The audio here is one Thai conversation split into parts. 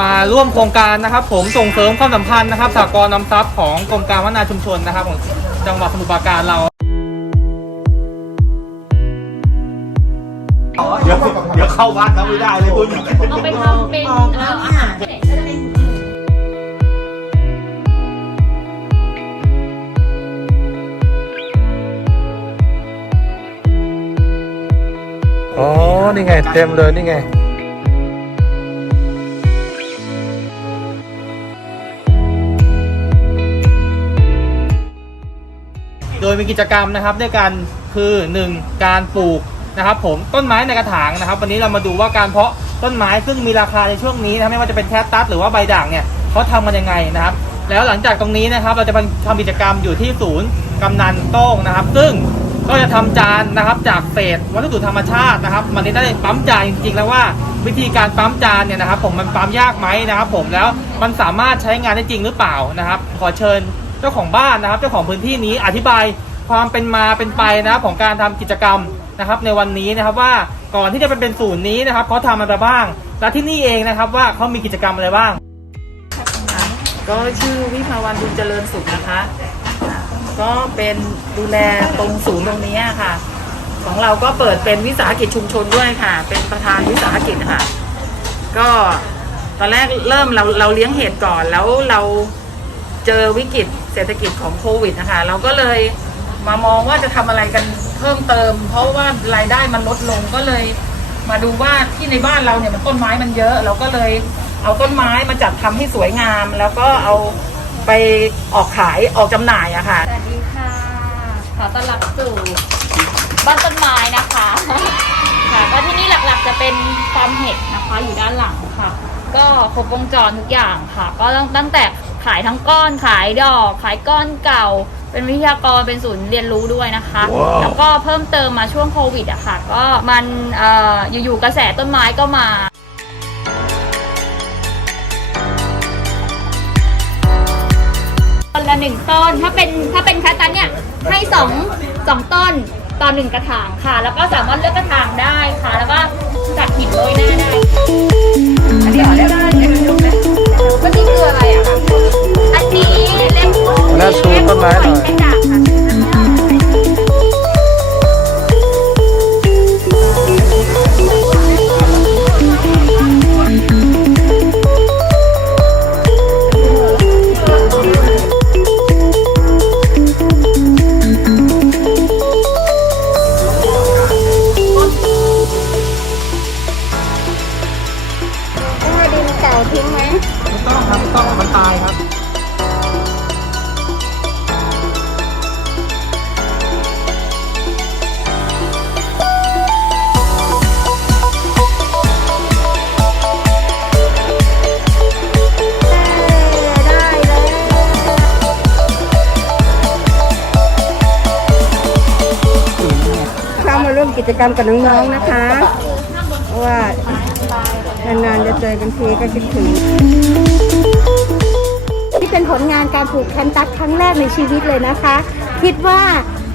มาร่วมโครงการนะครับ ผมส่งเสริมความสัมพันธ์นะครับสากลนำทรัพย์ของกรมการพัฒนาชุมชนนะครับของจังหวัดสมุทรปราการเราเดี๋ยวเดี๋ยวเข้าวัดแล้วไม่ได้เลยคุณเอาไปทำเป็นเอ่ออาหารที่ไหนก็จะเป็นอ๋อ นี่ไง เต็มเลย นี่ไง ดยมีกิจกรรมนะครับด้วยกันคือ 1. การปลูกนะครับผมต้นไม้ในกระถางนะครับ วันนี้เรามาดูว่าการเพาะต้นไม้ซึ่งมีราคาในช่วงนี้นะไม่ว่าจะเป็นแคคตัสหรือว่าใบด่างเนี่ยเขาทำกันยังไงนะครับ แล้วหลังจากตรงนี้นะครับ เราจะทำกิจกรรมอยู่ที่ศูนย์กำนันโต้งนะครับ ซึ่งก็จะทำจานนะครับจากเศษวัสดุธรรมชาตินะครับ มันนี้ได้ปั๊มจานจริงๆ แล้วว่าวิธีการปั๊มจานเนี่ยนะครับ ผมมันปั๊มยากไหมนะครับ ผมแล้วมันสามารถใช้งานได้จริงหรือเปล่านะครับ ขอเชิญ เจ้าของบ้านนะครับ เจ้าของพื้นที่นี้อธิบายความเป็นมาเป็นไปนะครับของการทำกิจกรรมนะครับ ในวันนี้นะครับว่าก่อนที่จะไปเป็นศูนย์นี้นะครับเขาทำอะไรบ้าง และที่นี่เองนะครับว่าเขามีกิจกรรมอะไรบ้าง ก็ชื่อวิภาวันบุญเจริญสุขนะคะ ก็เป็นดูแลตรงศูนย์ตรงนี้ค่ะ ของเราก็เปิดเป็นวิสาหกิจชุมชนด้วยค่ะ เป็นประธานวิสาหกิจค่ะ ก็ตอนแรกเริ่มเราเราเลี้ยงเห็ดก่อนแล้วเรา เจอวิกฤตเศรษฐกิจของโควิดนะคะ เราก็เลยมามองว่าจะทำอะไรกันเพิ่มเติม เพราะว่ารายได้มันลดลงก็เลย มาดูว่าที่ในบ้านเราเนี่ยมันต้นไม้มันเยอะ เราก็เลยเอาต้นไม้มาจัดทำให้สวยงาม แล้วก็เอาไปออกขายออกจำหน่ายอะค่ะสวัสดีค่ะขอต้อนรับสู่บ้านต้นไม้นะคะค่ะก็ที่นี่หลักๆจะเป็นฟาร์มเห็ดนะคะอยู่ด้านหลังค่ะ ก็ครบวงจรทุกอย่างค่ะ ก็ตั้งตั้งแต่ ขายทั้งก้อนขายดอก ขายก้อนเก่า เป็นวิทยากรเป็นศูนย์เรียนรู้ด้วยนะคะแล้วก็เพิ่มเติมมาช่วงโควิดอะค่ะ ก็มันเอ่ออยู่ๆกระแสต้นไม้ก็มาต้นละหนึ่งต้นถ้าเป็นถ้าเป็นแคตตันเนี่ยให้สองสองต้นต่อหนึ่งกระถางค่ะ แล้วก็สามารถเลือกกระถางได้ค่ะ แล้วก็จัดหินโรยหน้าได้อันนี้เหรอเรียกได้เรียกได้ก็นี่คืออะไรอะคะอันนี้เรียก แล้วชูต้นไม้หน่อย กรรมกับน้องๆนะคะ เพราะว่านานๆจะเจอกันทีก็คิดถึงที่เป็นผลงานการปลูกแคนตัสครั้งแรกในชีวิตเลยนะคะ คิดว่า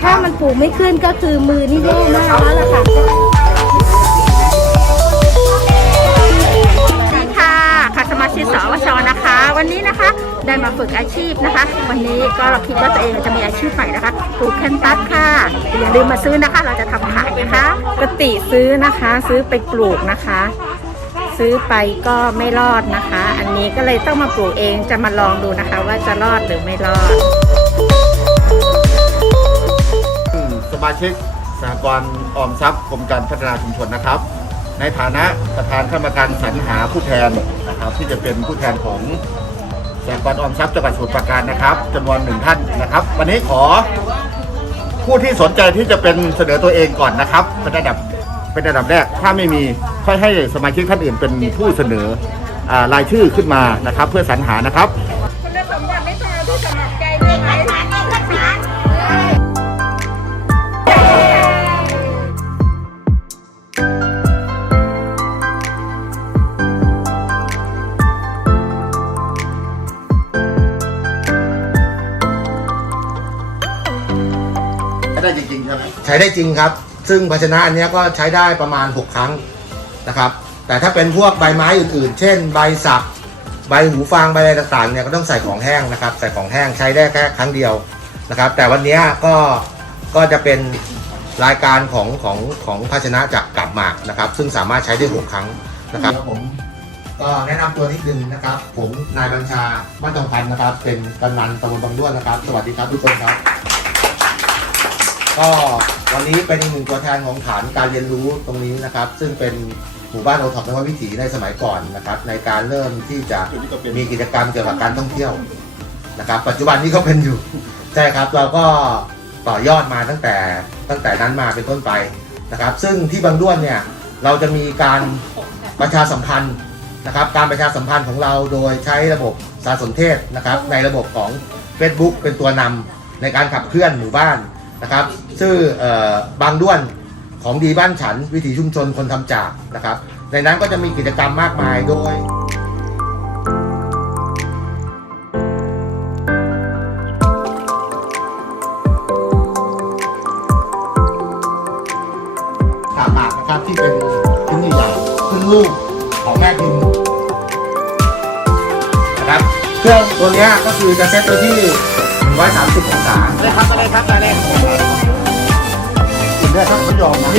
ถ้ามันปลูกไม่ขึ้นก็คือมือนี่แย่มากแล้วล่ะค่ะค่ะค่ะสมาชิกสวชนะคะ วันนี้นะคะได้มาฝึกอาชีพนะคะ วันนี้ก็เราคิดว่าตัวเองจะมีอาชีพใหม่นะคะ ปลูกแคนตัสค่ะ อย่าลืมมาซื้อนะคะ เราจะทำขายนะคะปกติซื้อนะคะ ซื้อไปปลูกนะคะ ซื้อไปก็ไม่รอดนะคะ อันนี้ก็เลยต้องมาปลูกเองจะมาลองดูนะคะ ว่าจะรอดหรือไม่รอด สมาชิกสหกรณ์ออมทรัพย์กรมการพัฒนาชุมชนนะครับ ในฐานะประธานคณะกรรมการสรรหาผู้แทนนะครับ ที่จะเป็นผู้แทนของสหกรณ์ออมทรัพย์จังหวัดสมุทรปราการนะครับจำนวนหนึ่งท่านนะครับ วันนี้ขอ ผู้ที่สนใจที่จะเป็นเสนอตัวเองก่อนนะครับเป็นระดับเป็นระดับแรก ถ้าไม่มีค่อยให้สมาชิกท่านอื่นเป็นผู้เสนออารายชื่อขึ้นมานะครับ เพื่อสรรหานะครับ ได้จริงครับ ซึ่งภาชนะอันนี้ก็ใช้ได้ประมาณ 6 ครั้งนะครับ แต่ถ้าเป็นพวกใบไม้อื่นๆ เช่น ใบสัก ใบหูฟางใบอะไรต่างๆเนี่ยก็ต้องใส่ของแห้งนะครับ ใส่ของแห้งใช้ได้แค่ครั้งเดียวนะครับ แต่วันนี้ก็ก็จะเป็นรายการของของของภาชนะจากกลับหมากนะครับ ซึ่งสามารถใช้ได้หกครั้งนะครับผมก็แนะนำตัวนิดนึงนะครับ ผมนายบัญชาบ้านทองพันนะครับ เป็นกำนันตำบลบางด้วนนะครับ สวัสดีครับทุกคนครับ ก็วันนี้เป็นอีกหนึ่งตัวแทนของฐานการเรียนรู้ตรงนี้นะครับ ซึ่งเป็นหมู่บ้านโอท็อปนวัดวิถีในสมัยก่อนนะครับ ในการเริ่มที่จะมีกิจกรรมเกี่ยวกับการท่องเที่ยวนะครับ ปัจจุบันนี้ก็เป็นอยู่ ใช่ครับเราก็ต่อยอดมาตั้งแต่ตั้งแต่นั้นมาเป็นต้นไปนะครับ ซึ่งที่บางด้วนเนี่ยเราจะมีการประชาสัมพันธ์นะครับ การประชาสัมพันธ์ของเราโดยใช้ระบบสารสนเทศนะครับ ในระบบของ Facebook เป็นตัวนำในการขับเคลื่อนหมู่บ้าน นะครับชื่อออบางด้วนของดีบ้านฉัน วิถีชุมชนคนทำจากนะครับ ในนั้นก็จะมีกิจกรรมมากมายโดยสามหมากนะครับที่เป็นขึ้นใหญ่ขึ้นลูกของแม่พิมพ์นะครับ เครื่องตัวนี้ก็คือจะเซตตัวที่ 130องศาเลยครับอะไรครับอะไรคุณได้ครับผมยอมนะ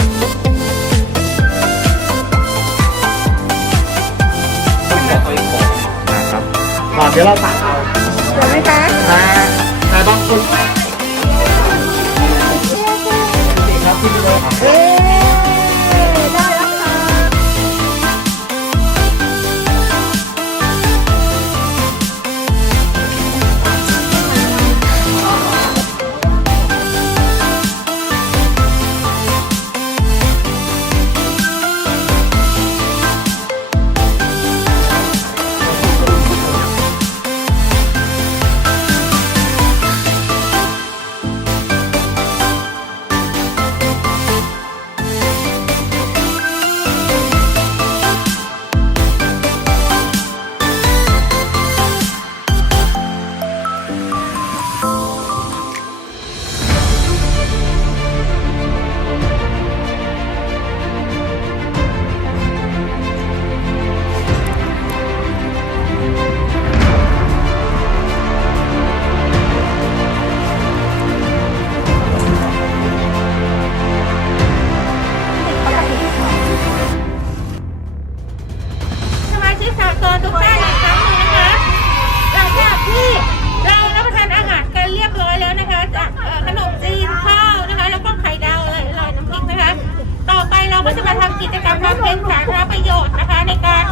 นะครับก่อนเดี๋ยวเราตัดเอาเห็นไหมคะ ทุกท่านอีกครั้งหนึงนะคะหลังจากที่เรารับประทานอาหารกันเรียบร้อยแล้วนะคะ จากเอ่อขนมจีนข้าวนะคะ แล้วก็ไข่ดาวอะไรลอยน้ำพริกนะคะ ต่อไปเราก็จะมาทำกิจกรรมบำเพ็ญสาธารณประโยชน์นะคะ ในการ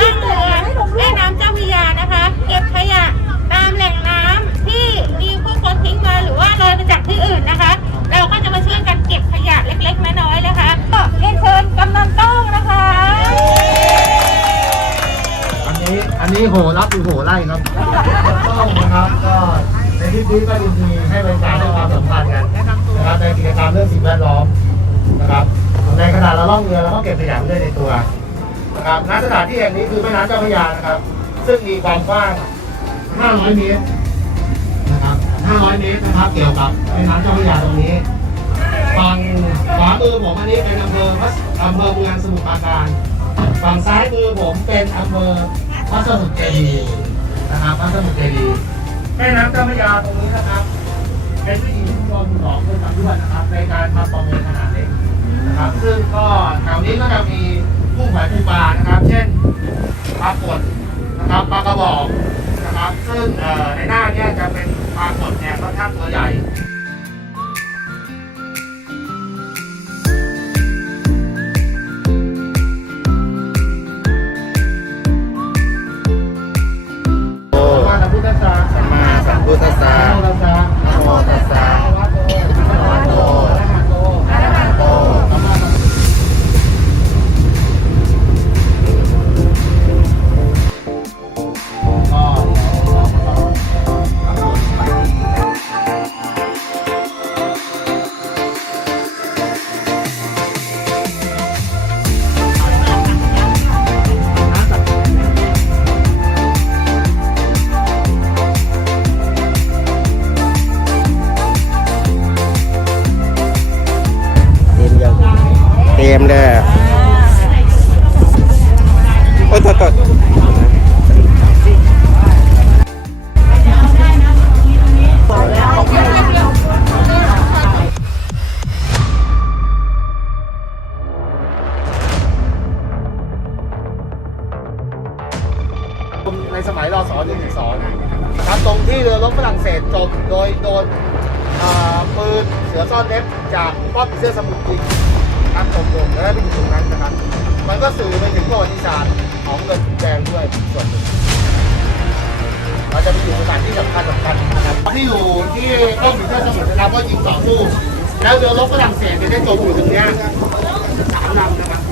ล่องเรือแม่น้ำเจ้าพระยานะคะ เก็บขยะตามแหล่งน้ำที่มีผู้คนทิ้งมาหรือว่าลอยมาจากที่อื่นนะคะ เราก็จะ นนี้อันนี้โหรับหรือโหไล่ครับต้องนะครับก็ในที่นี้ก็ยินดีให้บริการให้ความสำคัญกันนะครับในกิจกรรมเรื่องสิ่งแวดล้อมนะครับในขณะเราล่องเรือเราก็เก็บขยะไว้ด้วยในตัวนะครับณสถานที่แห่งนี้คือแม่น้ำเจ้าพระยานะครับ ซึ่งมีความกว้าง 500 เมตรนะครับ 500 เมตรนะครับเกี่ยวกับแม่น้ำเจ้าพระยาตรงนี้ฝั่งขวามือผมอันนี้เป็นอำเภอพัสอำเภอเมืองสมุทรปราการฝั่งซ้ายมือผมเป็นอำเภอ ระสมุทรเจดีย์นะครับพระสมุทรเจดีย์แม่น้ำเจ้าพระยาตรงนี้นะครับเป็นวิถีชุมชนของคนสำรวจนะครับ ในการทำประมงขนาดเล็กนะครับ ซึ่งก็แถวนี้ก็จะมีกุ้งหอยปูปลานะครับ เช่นปลากดนะครับปลากระบอกนะครับ ซึ่งในหน้าเนี้จะเป็นปลากดเนี่ยค่อนข้างตัวใหญ่ สะสัมมาสัมพุทธัสสะนะโมตัสสะ em ra ถึงประวัติศาสตร์ของเรือแดงด้วยส่วนหนึ่งเราจะไปอยู่สถานที่สำคัญสำคัญนะครับที่อยู่ที่ต้นอยู่ที่สมุทรนะครับก็ยิงต่อสู้แล้วเรือรบฝรั่งเศสเนี่ยได้จมอยู่ตรงเนี้ยสามลำนะครับ